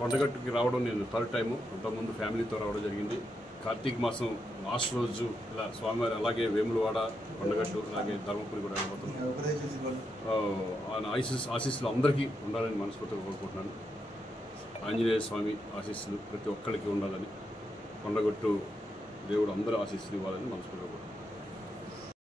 కొండగట్టుకి రావడం నేను third time. అంతకుముందు ఫ్యామిలీతో రావడం జరిగింది. కార్తీక మాసం లాస్ట్ రోజు ఇలా స్వామివారి అలాగే వేములవాడ, కొండగట్టు, అలాగే ధర్మపురి కూడా వెళ్ళబోతున్నాను. ఆయన ఆశీస్సులు అందరికీ ఉండాలని మనస్ఫూర్తిగా కోరుకుంటున్నాను. ఆంజనేయ స్వామి ఆశీస్సులు ప్రతి ఒక్కరికి ఉండాలని, కొండగట్టు దేవుడు అందరూ ఆశీస్సులు ఇవ్వాలని మనస్ఫూర్తిగా కోరుకుంటున్నాను.